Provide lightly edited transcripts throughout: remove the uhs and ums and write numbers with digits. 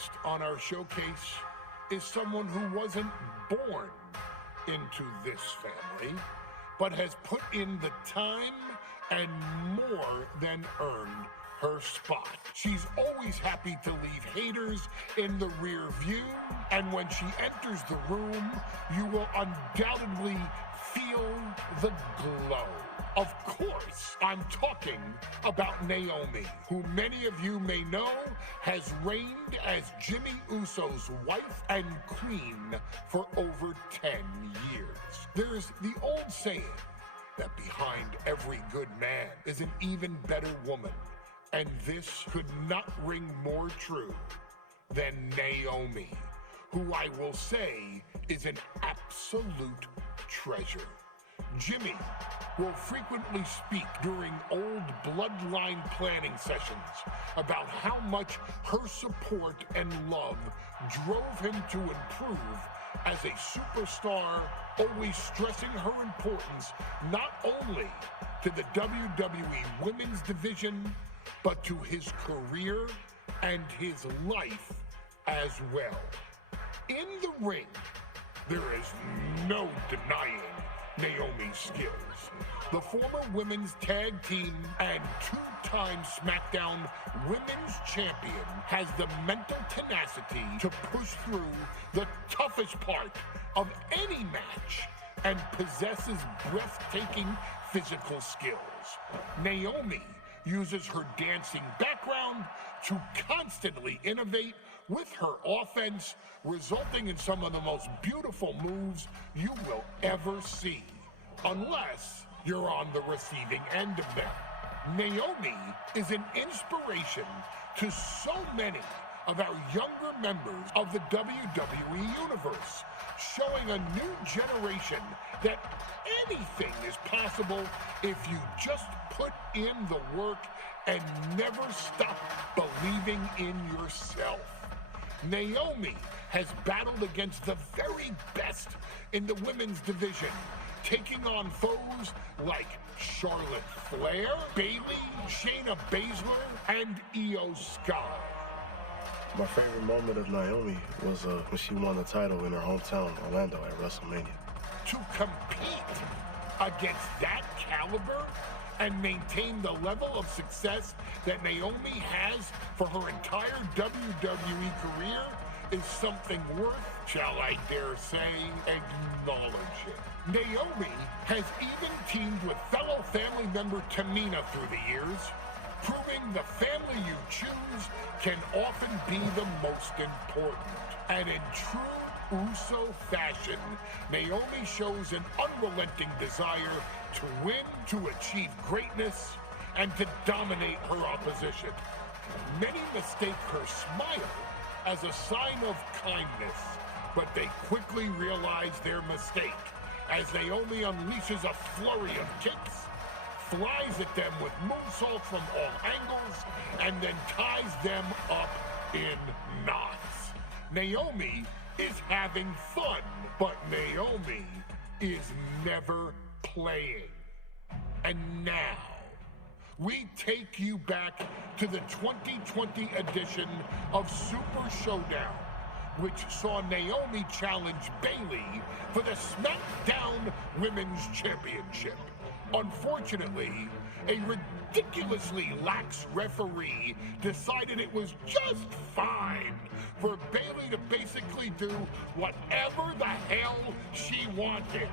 Next on our showcase is someone who wasn't born into this family, but has put in the time and more than earned her spot. She's always happy to leave haters in the rear view, and when she enters the room, you will undoubtedly feel the glow. Of course, I'm talking about Naomi, who many of you may know has reigned as Jimmy Uso's wife and queen for over 10 years. There's the old saying that behind every good man is an even better woman, and this could not ring more true than Naomi, who I will say is an absolute treasure. Jimmy will frequently speak during old bloodline planning sessions about how much her support and love drove him to improve as a superstar, always stressing her importance not only to the WWE Women's Division, but to his career and his life as well. In the ring, there is no denying Naomi's skills. The former women's tag team and two-time SmackDown Women's Champion has the mental tenacity to push through the toughest part of any match and possesses breathtaking physical skills. Naomi uses her dancing background to constantly innovate with her offense, resulting in some of the most beautiful moves you will ever see, unless you're on the receiving end of them. Naomi is an inspiration to so many of our younger members of the WWE Universe, showing a new generation that anything is possible if you just put in the work and never stop believing in yourself. Naomi has battled against the very best in the women's division, taking on foes like Charlotte Flair, Bayley, Shayna Baszler, and Io Sky. My favorite moment of Naomi was when she won the title in her hometown, Orlando, at WrestleMania. To compete against that caliber and maintain the level of success that Naomi has for her entire WWE career is something worth, shall I dare say, acknowledging. Naomi has even teamed with fellow family member Tamina through the years, proving the family you choose can often be the most important. And in true Uso fashion, Naomi shows an unrelenting desire to win, to achieve greatness, and to dominate her opposition. Many mistake her smile as a sign of kindness, but they quickly realize their mistake as Naomi unleashes a flurry of kicks, flies at them with moonsaults from all angles, and then ties them up in knots. Naomi is having fun, but Naomi is never playing. And now, we take you back to the 2020 edition of Super ShowDown, which saw Naomi challenge Bayley for the SmackDown Women's Championship. Unfortunately, a ridiculously lax referee decided it was just fine for Bayley to basically do whatever the hell she wanted.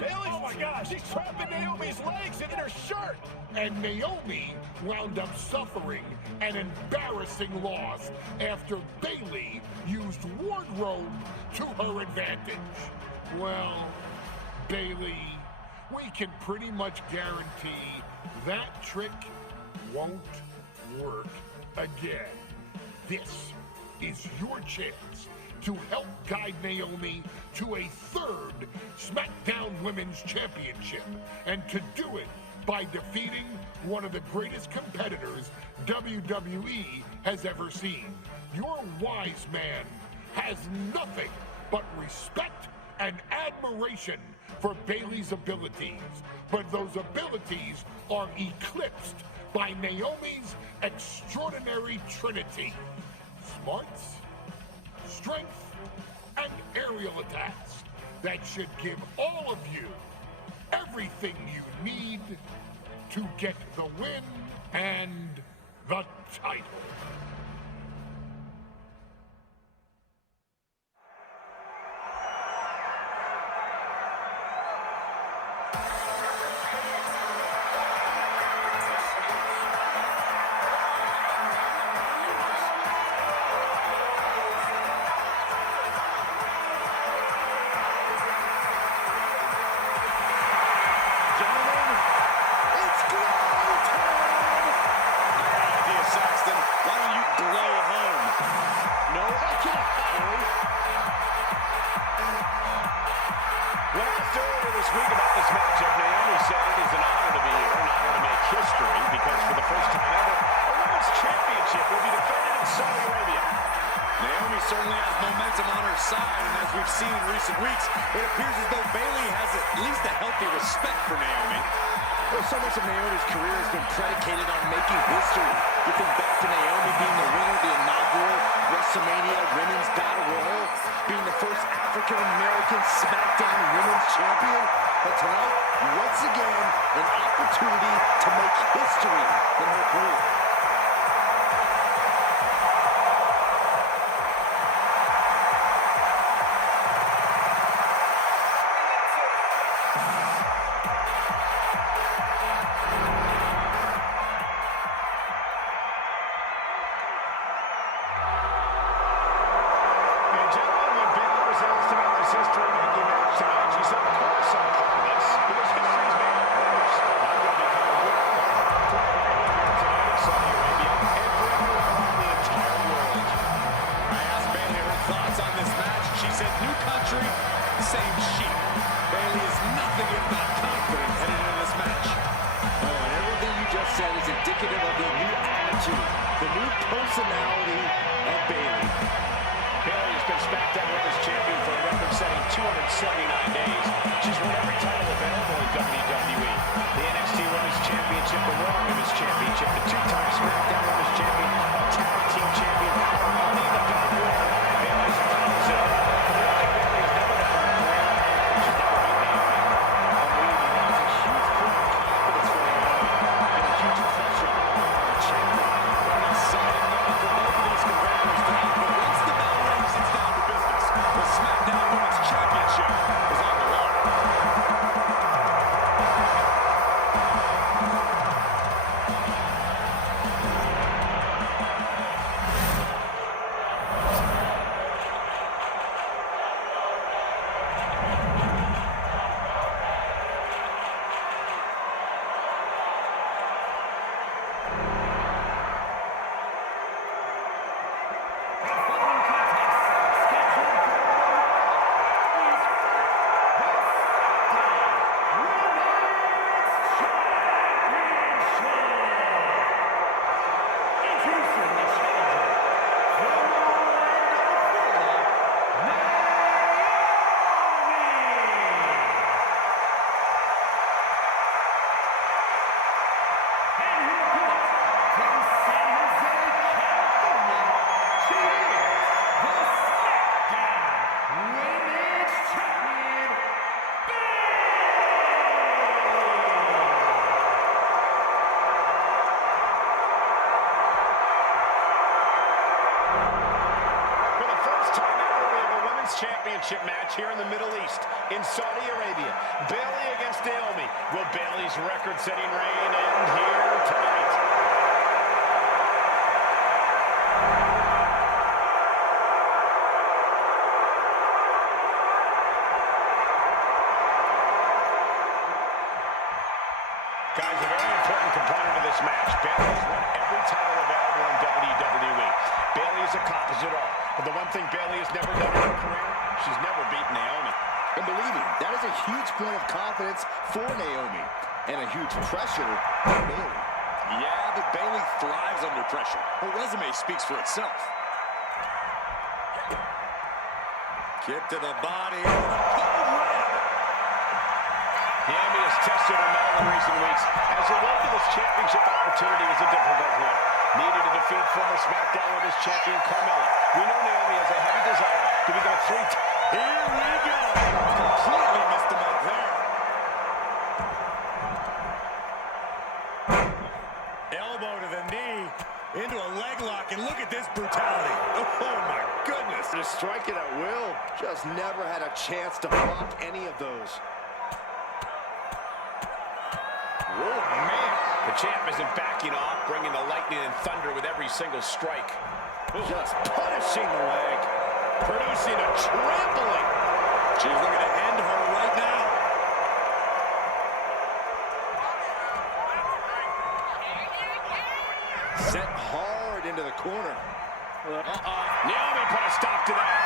Bayley, oh my gosh, she's trapping Naomi's legs and in her shirt! And Naomi wound up suffering an embarrassing loss after Bayley used wardrobe to her advantage. Well, Bayley, we can pretty much guarantee that trick won't work again. This is your chance to help guide Naomi to a third SmackDown Women's Championship, and to do it by defeating one of the greatest competitors WWE has ever seen. Your wise man has nothing but respect and admiration for Bayley's abilities, but those abilities are eclipsed by Naomi's extraordinary trinity: smarts, strength, and aerial attacks that should give all of you everything you need to get the win and the title. When asked earlier this week about this matchup, Naomi said it is an honor to be here, an honor to make history, because for the first time ever, a women's championship will be defended in Saudi Arabia. Naomi certainly has momentum on her side, and as we've seen in recent weeks, it appears as though Bayley has at least a healthy respect for Naomi. Well, so much of Naomi's career has been predicated on making history. You think back to Naomi being the winner of the inaugural WrestleMania Women's Battle Royal, being the first African-American SmackDown Women's Champion. But tonight, once again, an opportunity to make history in her career. Same sheet. Bayley is nothing if not confident heading into this match. Oh, and everything you just said is indicative of the new attitude, the new personality of Bayley. Bayley has been SmackDown Women's Champion for a record-setting 279 days. She's won every title available in WWE. The NXT Women's Championship, the Raw Women's Championship, the two-time SmackDown Women's Champion, a Tag Team Champion, Money in the Bank winner. Bayley's a closer. Championship match here in the Middle East, in Saudi Arabia. Bayley against Naomi. Will Bayley's record-setting reign end here tonight? Guys, a very important component of this match. Bayley has won every title available in WWE. Bayley has accomplished it all. But the one thing Bayley has never done in her career, she's never beaten Naomi. And believe me, that is a huge point of confidence for Naomi. And a huge pressure for Bayley. Yeah, but Bayley thrives under pressure. Her resume speaks for itself. Kick to the body. Naomi has tested her mettle in recent weeks, as her road to this championship opportunity was a difficult one. Needed to defeat former SmackDown Women's Champion Carmella, We know Naomi has a heavy desire to become 3 times. Here we go. Completely missed the mark there. Elbow to the knee, into a leg lock, and look at this brutality. Oh, my goodness. Just striking at will. Just never had a chance to block any of those. Oh, man. The champ isn't backing off, bringing the lightning and thunder with every single strike. Just punishing the leg. Producing a trampling. She's looking to end her right now. Set hard into the corner. Naomi put a stop to that.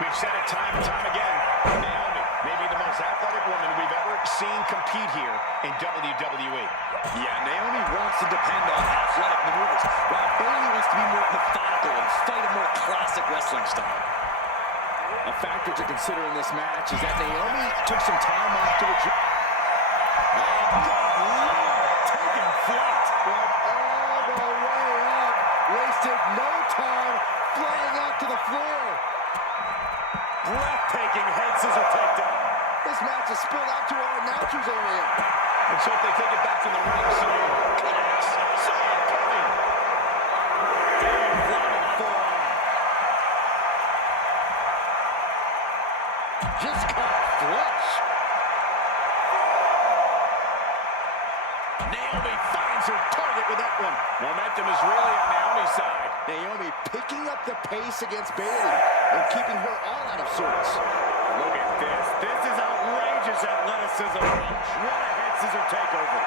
We've said it time and time again. Naomi, maybe the most athletic woman we've ever seen compete here in WWE. Yeah, Naomi wants to depend on athletic maneuvers, while Bayley wants to be more methodical and fight a more classic wrestling style. A factor to consider in this match is that Naomi took some time off to adjust. Taking flight. Went all the way up. Wasted no time flying out to the floor. Breathtaking head scissor takedown. This match is spilled out to our announcers area. And so if they take it back to the ring soon. Connects. Saw it coming. Big flying forearm. Just caught flush. Naomi finds her target with that one. Momentum is really on Naomi's side. Naomi picking up the pace against Bayley and keeping her all out of sorts. Look at this. This is outrageous athleticism. What a head scissor takeover.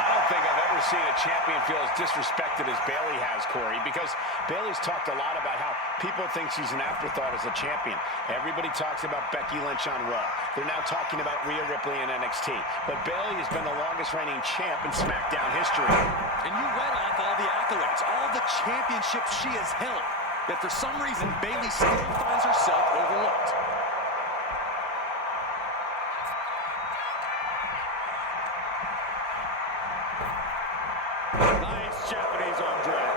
I don't think I've ever seen a champion feel as disrespected as Bayley has, Corey, because Bayley's talked a lot about how people think she's an afterthought as a champion. Everybody talks about Becky Lynch on Raw. They're now talking about Rhea Ripley in NXT. But Bayley has been the longest reigning champ in SmackDown history. And you read off all the accolades, all the championships she has held. That for some reason, Bayley still finds herself overlooked. Nice Japanese arm drag.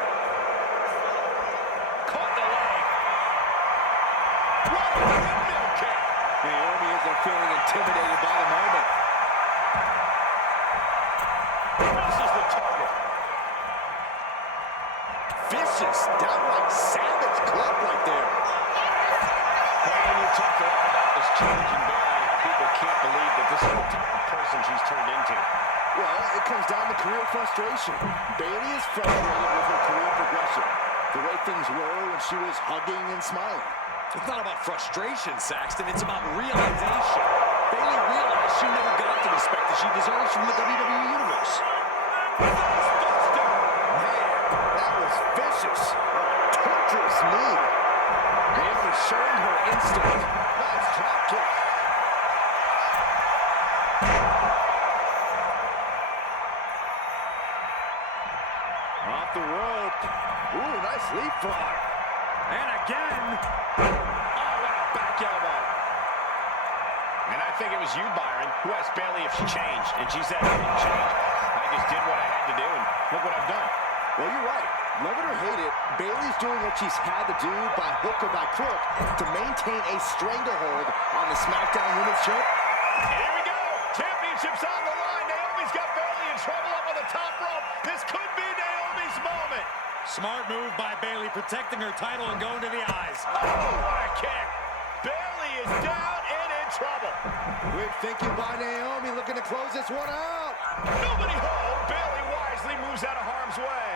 Caught the leg. What a windmill kick. Naomi isn't feeling intimidated by the moment. Misses the target. Vicious, downright savage club right there. And you talked a lot about this change in Bayley and how people can't believe that this is the type of person she's turned into. Well, it comes down to career frustration. Bayley is frustrated with her career progression. The way things were when she was hugging and smiling. It's not about frustration, Saxton. It's about realization. Bayley realized she never got the respect that she deserves from the WWE Universe. Man, that was vicious. A torturous knee. Bayley showing her instinct. Nice drop kick. Off the rope. Ooh, nice leapfrog. And again. Oh, what a back elbow. And I think it was you, Byron, who asked Bayley if she changed. And she said, I didn't change. I just did what I had to do, and look what I've done. Well, you're right. Love it or hate it, Bayley's doing what she's had to do by hook or by crook to maintain a stranglehold on the SmackDown Women's Champ. And here we go. Championship's on the line. Naomi's got Bayley in trouble up on the top rope. This could be Naomi's moment. Smart move by Bayley, protecting her title and going to the eyes. Oh, what a kick. Bayley is down and in trouble. Quick thinking by Naomi, looking to close this one out. Nobody home. Bayley wisely moves out of harm's way.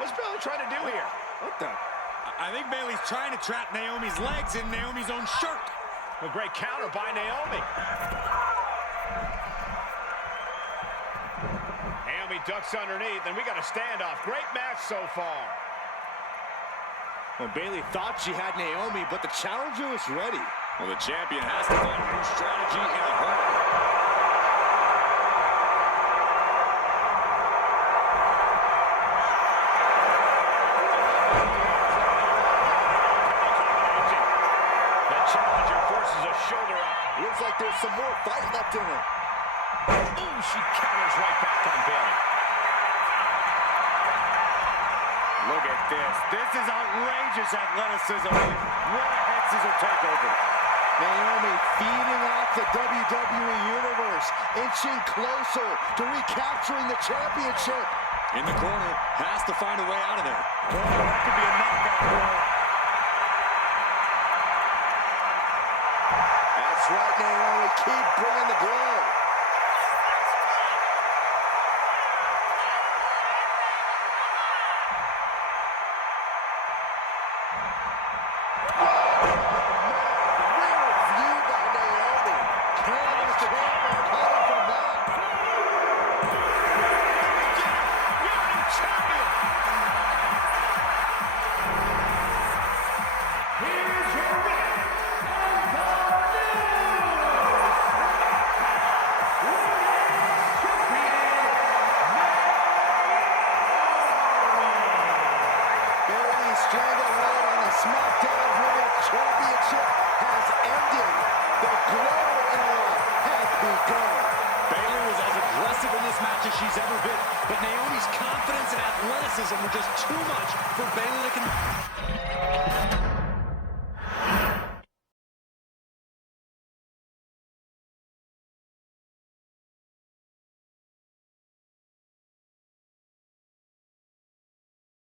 What's Bayley trying to do here? What the? I think Bayley's trying to trap Naomi's legs in Naomi's own shirt. A great counter by Naomi. Naomi ducks underneath, and we got a standoff. Great match so far. Well, Bayley thought she had Naomi, but the challenger was ready. Well, the champion has to find a new strategy in a hurry. Looks like there's some more fight left in her. Ooh, she counters right back on Bayley. Look at this. This is outrageous athleticism. What a head scissor takeover. Naomi feeding off the WWE Universe, inching closer to recapturing the championship. In the corner, has to find a way out of there. Oh, that could be a knockout blow. That's right, Naomi. Keep bringing the glow. Stranglehold on the SmackDown Women's Championship has ended. The glow era has begun. Bayley was as aggressive in this match as she's ever been, but Naomi's confidence and athleticism were just too much for Bayley to